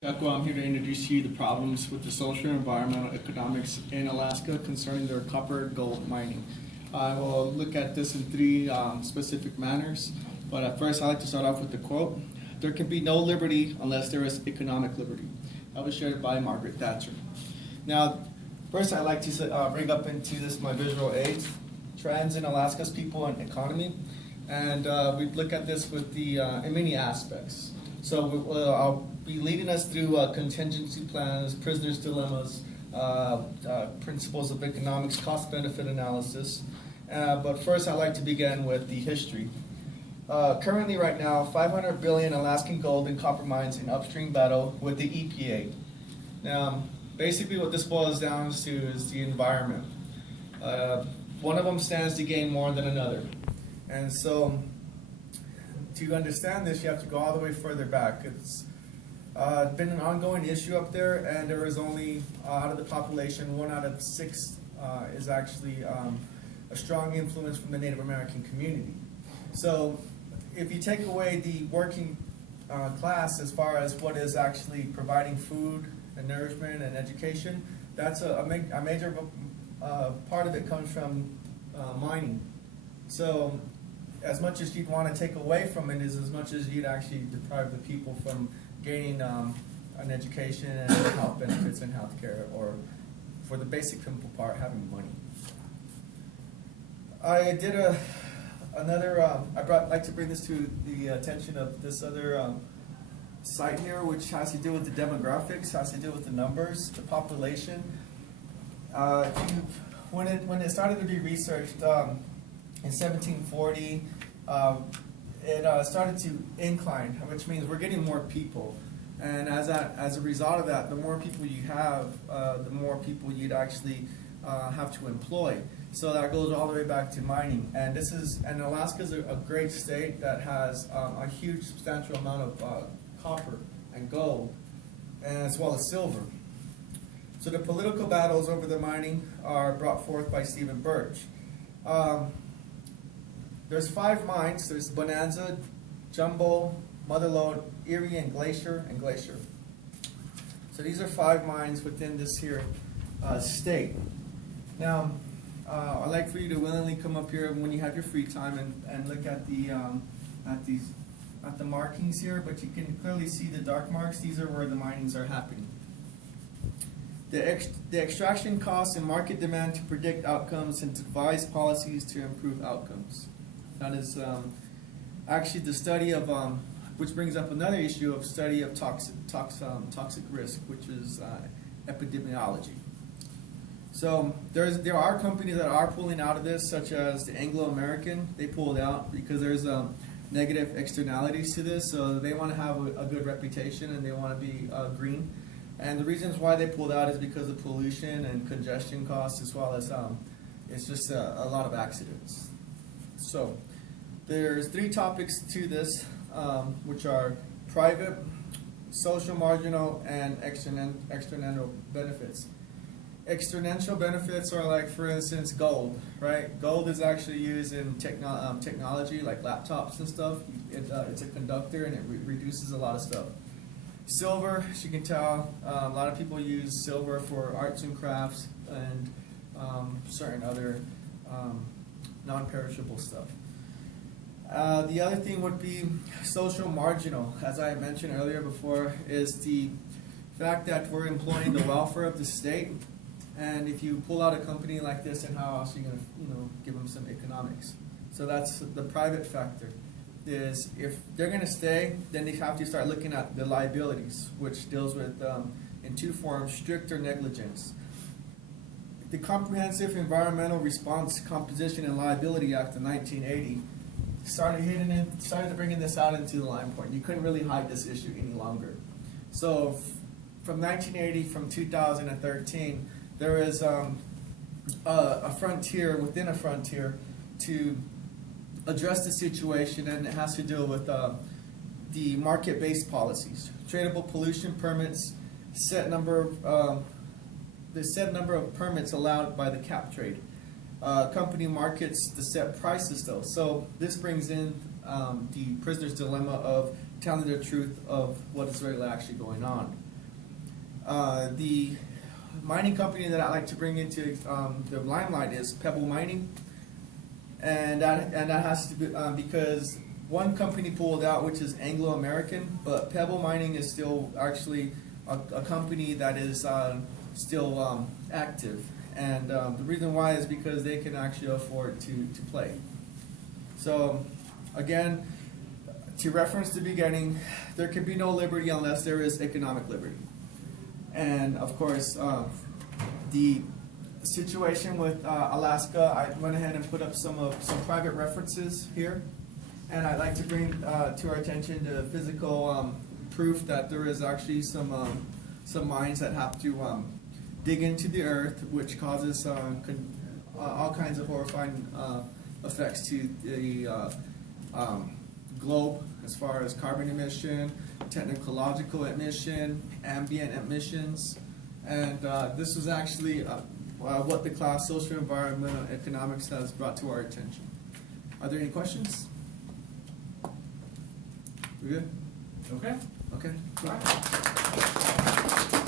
Jaco, I'm here to introduce you the problems with the social and environmental economics in Alaska concerning their copper gold mining. I will look at this in three specific manners, but at first I'd like to start off with the quote, "There can be no liberty unless there is economic liberty." That was shared by Margaret Thatcher. Now, first I'd like to bring up into this my visual aids, trends in Alaska's people and economy, and we look at this with the in many aspects. So I'll be leading us through contingency plans, prisoners' dilemmas, principles of economics, cost-benefit analysis. But first, I'd like to begin with the history. Currently, right now, 500 billion Alaskan gold and copper mines in upstream battle with the EPA. Now, basically what this boils down to is the environment. One of them stands to gain more than another. And so, to understand this, you have to go all the way further back. It's been an ongoing issue up there, and there is only, out of the population, 1 out of 6 is actually a strong influence from the Native American community. So if you take away the working class as far as what is actually providing food and nourishment and education, that's a major part of it comes from mining. So as much as you'd want to take away from it is as much as you'd actually deprive the people from gaining an education and health benefits and health care, or for the basic simple part, having money. I did I'd like to bring this to the attention of this other site here, which has to do with the demographics, has to do with the numbers, the population. When it started to be researched, in 1740, it started to incline, which means we're getting more people. And as a result of that, the more people you have, the more people you'd actually have to employ. So that goes all the way back to mining. And Alaska's a great state that has a huge, substantial amount of copper and gold, and as well as silver. So the political battles over the mining are brought forth by Stephen Birch. There's 5 mines. There's Bonanza, Jumbo, Motherlode, Erie, and Glacier, So these are 5 mines within this here state. Now, I'd like for you to willingly come up here when you have your free time and look at the markings here, but you can clearly see the dark marks. These are where the minings are happening. The extraction costs and market demand to predict outcomes and devise policies to improve outcomes. That is actually the study of, which brings up another issue of study of toxic risk, which is epidemiology. So there are companies that are pulling out of this, such as the Anglo-American. They pulled out because there's negative externalities to this, so they want to have a good reputation and they want to be green. And the reasons why they pulled out is because of pollution and congestion costs, as well as it's just a lot of accidents. So there's 3 topics to this, which are private, social marginal, and external benefits. External benefits are like, for instance, gold, right? Gold is actually used in technology, like laptops and stuff. It's a conductor, and it reduces a lot of stuff. Silver, as you can tell, a lot of people use silver for arts and crafts and certain other non-perishable stuff. The other thing would be social marginal. As I mentioned earlier before, is the fact that we're employing the welfare of the state. And if you pull out a company like this, and how else are you going to, give them some economics? So that's the private factor. Is if they're going to stay, then they have to start looking at the liabilities, which deals with, in 2 forms, strict or negligence. The Comprehensive Environmental Response Composition and Liability Act of 1980 started bringing this out into the line point. You couldn't really hide this issue any longer. So from 1980, from 2013, there is a frontier within a frontier to address the situation, and it has to deal with the market-based policies. Tradable pollution permits, the set number of permits allowed by the cap trade. Company markets the set prices, though. So this brings in the prisoner's dilemma of telling the truth of what is really actually going on. The mining company that I like to bring into the limelight is Pebble Mining, and that has to be because one company pulled out, which is Anglo American, but Pebble Mining is still actually a company that is still active, and the reason why is because they can actually afford to play. So, again, to reference the beginning, there can be no liberty unless there is economic liberty. And of course, the situation with Alaska, I went ahead and put up some private references here, and I'd like to bring to our attention the physical proof that there is actually some mines that have to dig into the earth, which causes all kinds of horrifying effects to the globe as far as carbon emission, technological emission, ambient emissions, and this was actually what the class Social Environmental Economics has brought to our attention. Are there any questions? We good? Okay. Okay. All right.